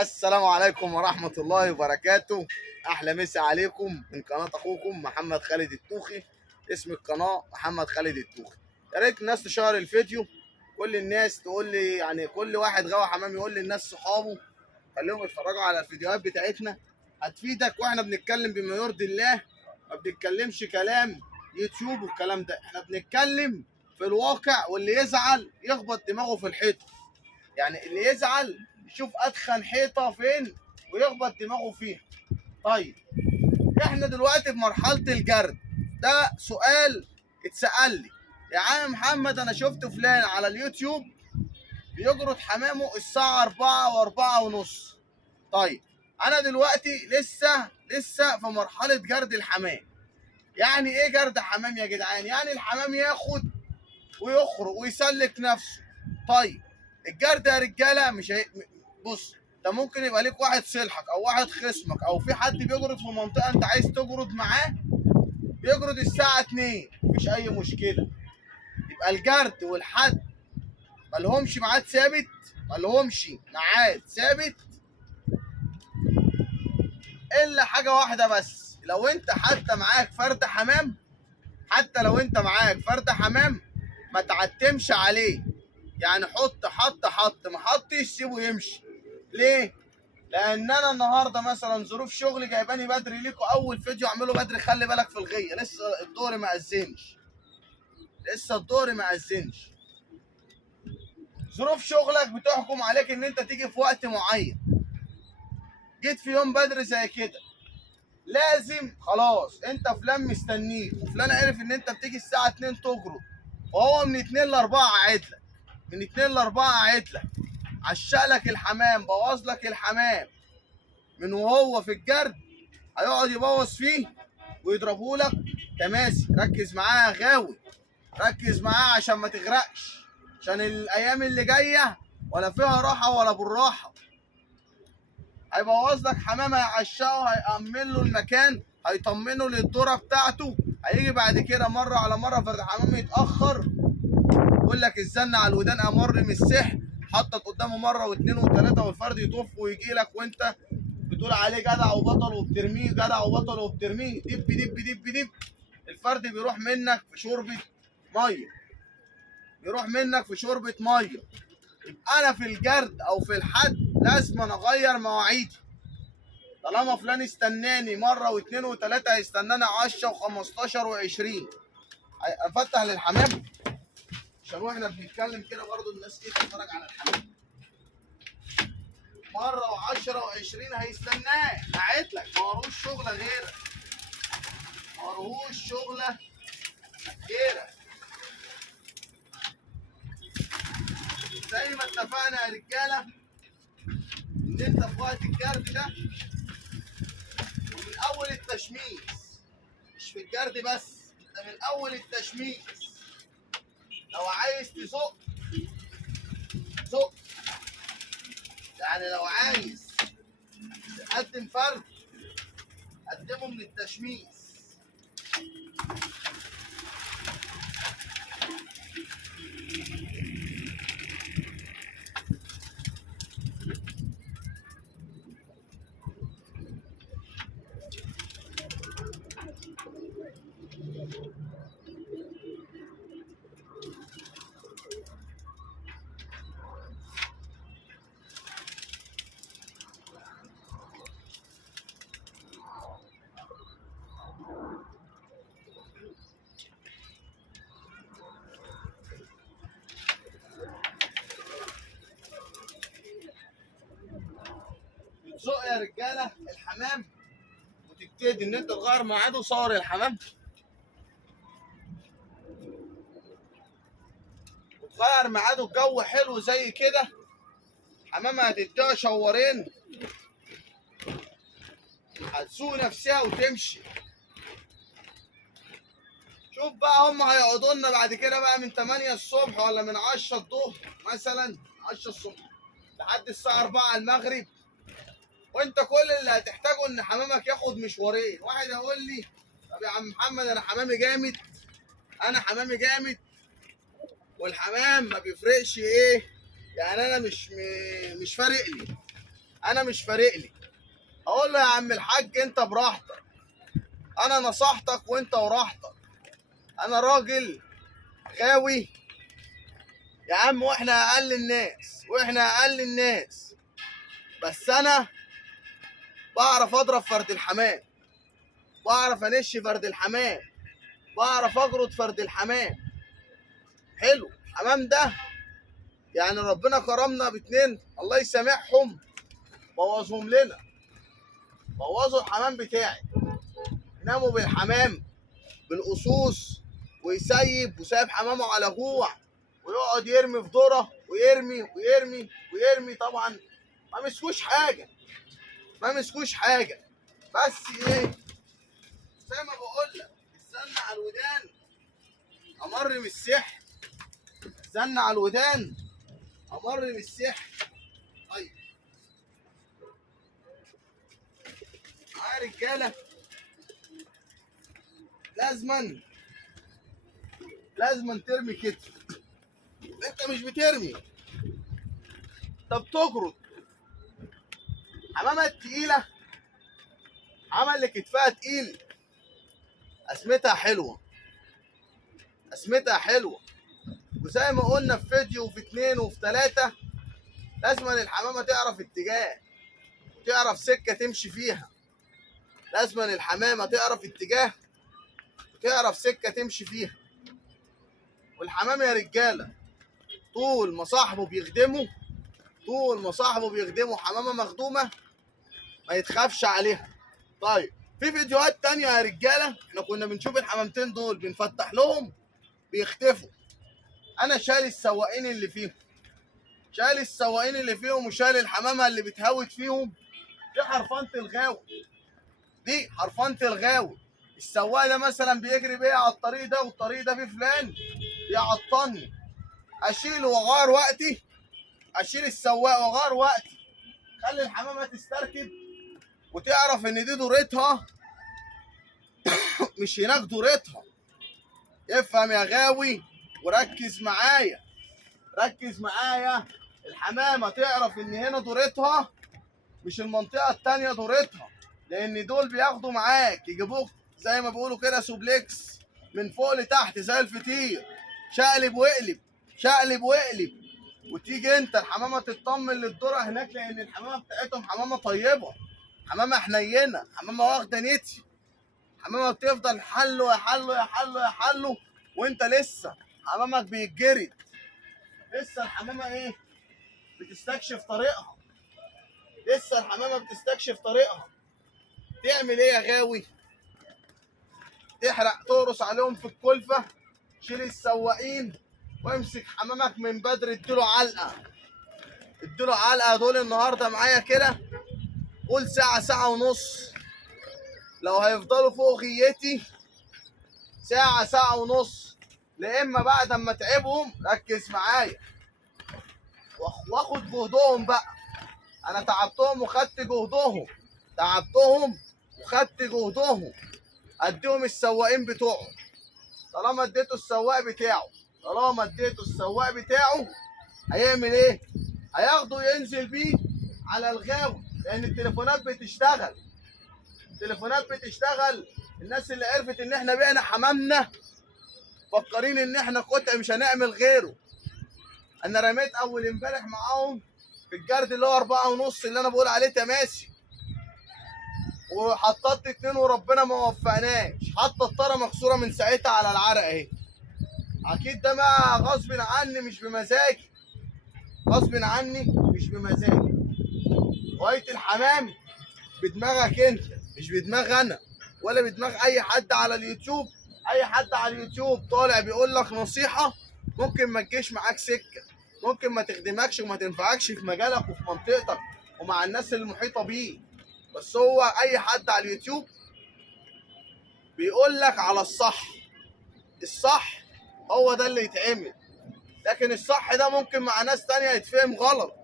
السلام عليكم ورحمة الله وبركاته. أحلى مسا عليكم من قناة أخوكم محمد خالد التوخي. اسم القناة محمد خالد التوخي. يا ريت الناس تشير الفيديو، كل الناس تقول لي، يعني كل واحد غاوي حمام يقول للناس صحابه خليهم يتفرجوا على الفيديوهات بتاعتنا، هتفيدك. واحنا بنتكلم بما يرضي الله، ما بنتكلمش كلام يوتيوب والكلام ده، احنا بنتكلم في الواقع، واللي يزعل يخبط دماغه في الحيط. يعني اللي يزعل يشوف ادخن حيطه فين ويخبط دماغه فيها. طيب احنا دلوقتي في مرحله الجرد. ده سؤال اتسال لي: يا عم محمد، انا شفت فلان على اليوتيوب بيجرد حمامه الساعه 4 و4 ونص. طيب انا دلوقتي لسه في مرحله جرد الحمام. يعني ايه جرد حمام يا جدعان؟ يعني الحمام ياخد ويخرج ويسلك نفسه. طيب الجرد يا رجاله مش بص، انت ممكن يبقى ليك واحد صلحك او واحد خصمك او في حد بيجرد في منطقه انت عايز تجرد معاه، بيجرد الساعه 2، مفيش اي مشكله. يبقى الجرد والحد مالهمش ميعاد ثابت، مالهمش ميعاد ثابت الا حاجه واحده بس: لو انت حتى معاك فرد حمام، حتى لو انت معاك فرد حمام ما تعتمش عليه. يعني حط ما حطش سيبه يمشي. ليه؟ لان انا النهارده مثلا ظروف شغلي جايباني بدري ليكوا اول فيديو اعمله بدري. خلي بالك في الغيه، لسه الظهر ما اذنش، لسه الظهر ما اذنش. ظروف شغلك بتحكم عليك ان انت تيجي في وقت معين. جيت في يوم بدري زي كده، لازم خلاص انت فلان مستنيك، وفلان عرف ان انت بتيجي الساعه 2 تجرد، وهو من 2 ل 4 قاعد لك، من 2 ل 4 قاعد لك، عشق لك الحمام، بوظ لك الحمام من وهو في الجرد. هيقعد يبوظ فيه ويضربه لك تماسي. ركز معاه يا غاوي، ركز معاه عشان ما تغرقش، عشان الايام اللي جايه ولا فيها راحه ولا بالراحه. هيبوظ لك حمام، هيعشقه، هيأمن له المكان، هيطمنه للذره بتاعته. هيجي بعد كده مره على مره فرد الحمام يتاخر، يقول لك الزن على الودان امر من السحر. حطت قدامه مره واثنين وثلاثه والفرد يطف ويجي لك وانت بتقول عليه جدع وبطل وبترميه، جدع وبطل وبترميه، دب دب دب دب. الفرد بيروح منك في شوربه ميه، بيروح منك في شوربه ميه. يبقى انا في الجرد او في الحد لازم أنا اغير مواعيدي. طالما فلان استناني مره واثنين وثلاثه، هيستناني 10 و15 و20. افتح للحمام عشان واحنا بنتكلم كده برضو الناس ايه تتفرج على الحمام. مره و10 و20 هيستناه قاعد لك، ما وروش شغله غيرك، ما وروش شغله غيرك. زي ما اتفقنا يا رجاله ان انت في وقت الجرد ده ومن اول التشميس، مش في الجرد بس، انت من اول التشميس لو عايز تزق زق. يعني لو عايز تقدم فرد قدمه من التشميس. بتزق يا رجاله الحمام وتبتدي ان انت تغير ميعاده وصور الحمام، وتغير ميعاده. الجو حلو زي كده، حمامه هتديها شورين، هتسوق نفسها وتمشي. شوف بقى هم هيقعدوا لنا بعد كده بقى من 8 الصبح ولا من 10 الظهر، مثلا 10 الصبح لحد الساعه 4 المغرب. وانت كل اللي هتحتاجه ان حمامك ياخد مشوارين. واحد يقول لي: طب يا عم محمد انا حمامي جامد، انا حمامي جامد والحمام ما بيفرقش ايه، يعني انا مش فارق لي. انا مش فارق لي. اقول له يا عم الحاج انت براحتك، انا نصحتك وانت وراحتك، انا راجل غاوي يا عم، واحنا اقل الناس واحنا اقل الناس، بس انا بعرف اضرب فرد الحمام، بعرف انش فرد الحمام، بعرف اجرد فرد الحمام. حلو الحمام ده، يعني ربنا كرمنا باتنين الله يسامحهم بوظهم لنا، بوظوا الحمام بتاعي. ناموا بالحمام بالقصوص، ويسيب وسايب حمامه على جوع، ويقعد يرمي في ذره ويرمي ويرمي ويرمي. طبعا ما مسكوش حاجه، ما مسكوش حاجه، بس ايه زي ما بقول لك الزن على الودان امر من السحر، الزن على الودان امر من السحر. طيب يا رجاله لازما ترمي كتف. انت مش بترمي، انت بتجرد. حمامه التقيله، حمامه اللي كتفها تقيل، اسمتها حلوه، اسمتها حلوه. وزي ما قلنا في فيديو وفي اتنين وفي تلاته، لازما الحمامه تعرف اتجاه وتعرف سكه تمشي فيها. لازما الحمامه تعرف اتجاه وتعرف سكه تمشي فيها. والحمام يا رجاله طول ما صاحبه بيخدمه، طول ما صاحبه بيخدمه حمامه مخدومه ما يتخافش عليها. طيب في فيديوهات تانية يا رجاله احنا كنا بنشوف الحمامتين دول بنفتح لهم بيختفوا. انا شايل السواقين اللي فيهم، شايل السواقين اللي فيهم، وشايل الحمامه اللي بتهوت فيهم. دي حرفنه الغاوي، دي حرفنه الغاوي. السواق ده مثلا بيجري بيا على الطريق ده، والطريق ده فيه فلان بيعطلني، اشيله واغير وقتي، اشيل السواق واغير وقتي، خلي الحمامه تستركب وتعرف ان دي دورتها مش هناك دورتها. افهم يا غاوي وركز معايا، ركز معايا. الحمامه تعرف ان هنا دورتها مش المنطقه التانيه دورتها، لان دول بياخدوا معاك يجيبوك زي ما بيقولوا كده سوبليكس من فوق لتحت زي الفطير، شقلب واقلب شقلب واقلب. وتيجي انت الحمامه تطمن للذره هناك، لان الحمامه بتاعتهم حمامه طيبه، حمامه حنينه، حمامه واخده نتي، حمامه بتفضل حلو يا حلو يا حلو يا حلو، وانت لسه حمامك بيتجرد، لسه الحمامه ايه بتستكشف طريقها، لسه الحمامه بتستكشف طريقها. تعمل ايه يا غاوي؟ تحرق تقرص عليهم في الكلفه، شيل السواقين وامسك حمامك من بدري، اديله علقه، اديله علقه. دول النهارده معايا كده قول ساعه ساعه ونص، لو هيفضلوا فوق غيتي ساعه ساعه ونص، لا اما بعد اما تعبهم ركز معايا واخد جهدهم بقى. انا تعبتهم وخدت جهدهم، تعبتهم وخدت جهدهم، اديهم السواقين بتوعهم. طالما اديته السواق بتاعه، طالما اديته السواق بتاعه هيعمل ايه؟ هياخده ينزل بيه على الغاوي، لان التليفونات بتشتغل، التليفونات بتشتغل. الناس اللي عرفت ان احنا بعنا حمامنا فكرين ان احنا قطع مش هنعمل غيره. انا رميت اول امبارح معاهم في الجرد اللي هو 4.5 اللي انا بقول عليه تماسي، وحطت 2 وربنا ما وفقناش، حتى الطاره مكسوره من ساعتها على العرق اهي. اكيد ده بقى غصب عني مش بمزاجي، غصب عني مش بمزاجي. هوايه الحمام بدماغك انت، مش بدماغ انا ولا بدماغ اي حد على اليوتيوب. اي حد على اليوتيوب طالع بيقول لك نصيحه ممكن ما تجيش معاك سكه، ممكن ما تخدمكش وما تنفعكش في مجالك وفي منطقتك ومع الناس المحيطه بيه. بس هو اي حد على اليوتيوب بيقول لك على الصح، الصح هو ده اللي يتعمل، لكن الصح ده ممكن مع ناس تانية يتفهم غلط،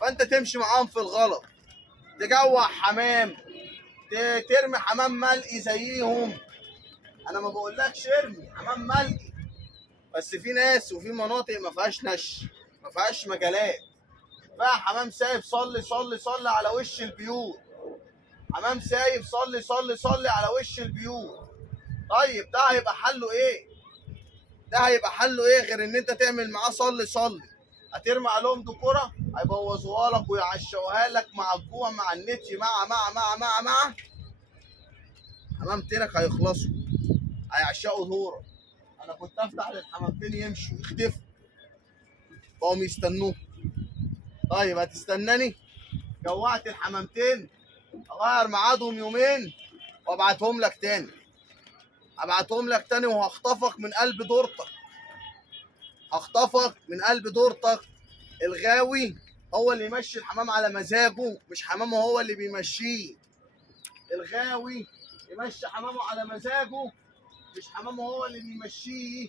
فانت تمشي معاهم في الغلط، تجوع حمام، ترمي حمام ملقي زيهم. انا ما بقولكش ارمي حمام ملقي، بس في ناس وفي مناطق ما فيهاش نش، ما فيهاش مجالات، بقى حمام سايب صلي صلي صلي على وش البيوت. حمام سايب صلي صلي صلي على وش البيوت. طيب ده هيبقى حله ايه؟ ده هيبقى حله ايه غير ان انت تعمل معاه صلي صلي؟ هترمي عليهم دكوره هيبوظوها لك ويعشوها لك مع الجوع مع النتي مع حمامتينك هيخلصوا، هيعشقوا دورك. انا كنت افتح للحمامتين يمشوا يختفوا، بقوا يستنوك. طيب هتستناني؟ جوعت الحمامتين، اغير ميعادهم يومين وابعتهم لك تاني. ابعتهم لك تاني وهخطفك من قلب دورتك. هخطفك من قلب دورتك. الغاوي هو اللي يمشي الحمام على مزاجه، مش حمامه هو اللي بيمشيه. الغاوي يمشي حمامه على مزاجه، مش حمامه هو اللي بيمشيه.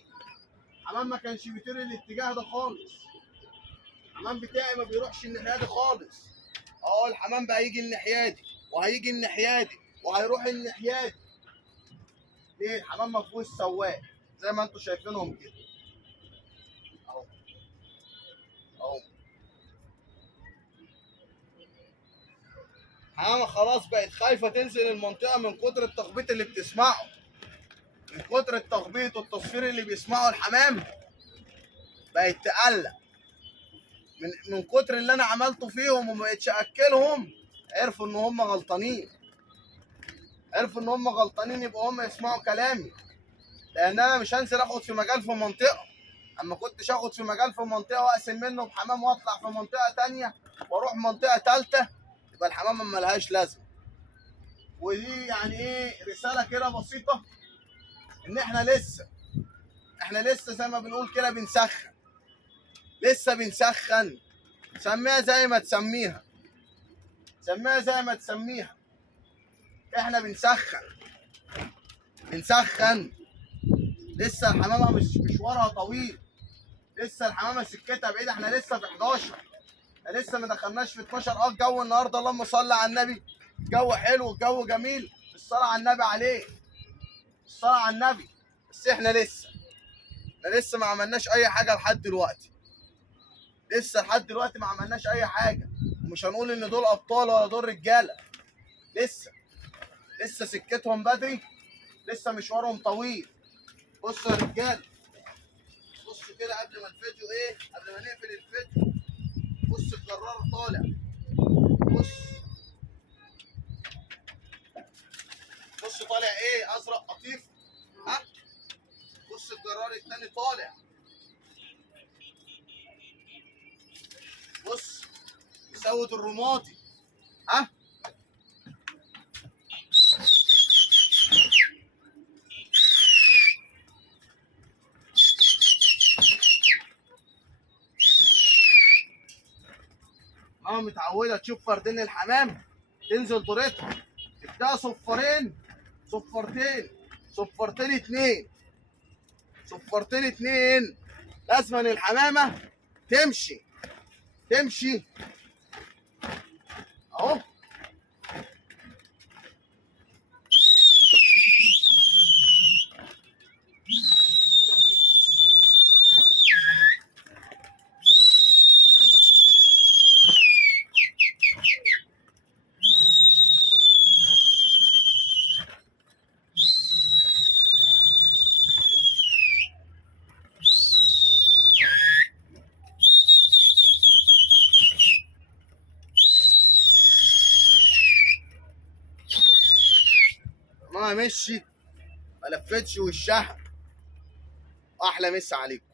حمام ما كانش بيطير الاتجاه ده خالص. الحمام بتاعي ما بيروحش الناحيه دي خالص. الحمام بقى يجي الناحيه دي وهيجي الناحيه دي وهيروح الناحيه دي. ليه؟ الحمام ما فيهوش سواق زي ما انتم شايفينهم كده. اهو اهو. حمامة خلاص بقت خايفة تنزل المنطقة من كتر التخبيط اللي بتسمعه. من كتر التخبيط والتصفير اللي بيسمعه الحمام بقت تقلق. من كتر اللي انا عملته فيهم وما بقتش اكلهم، عرفوا ان هم غلطانين. عرفوا ان هم غلطانين، يبقى هم يسمعوا كلامي. لان انا مش هنزل اخد في مجال في منطقة. اما كنتش اخد في مجال في منطقة واقسم منه بحمام واطلع في منطقة تانية واروح منطقة تالتة، يبقى الحمامة ملهاش لازمة. ودي يعني ايه رسالة كده بسيطة، ان احنا لسه زي ما بنقول كده بنسخن. لسه بنسخن. سميها زي ما تسميها. سميها زي ما تسميها. احنا بنسخن. لسه الحمامة مش مشوارها طويل. لسه الحمامة سكتها بعيد. احنا لسه في 11. احنا لسه ما دخلناش في 12. الجو النهارده اللهم صل على النبي. الجو حلو والجو جميل. الصلاة على النبي عليه. الصلاة على النبي. بس احنا لسه ما عملناش اي حاجة لحد دلوقتي. لسه لحد دلوقتي ما عملناش اي حاجه. ومش هنقول ان دول ابطال ولا دول رجاله. لسه سكتهم بدري. لسه مشوارهم طويل. بصوا يا رجاله. بصوا كده قبل ما الفيديو قبل ما نقفل الفيديو. بص الجرار طالع. بص طالع ازرق قطيف. ها. بص الجرار التاني طالع. بص يسود الرمادي. ها. متعوده تشوف فردين الحمام تنزل دورتها تبدا صفارين صفارتين اتنين. لازم الحمامه تمشي اهو. ما مشيت ما لفتش وشها. احلى مسا عليكم.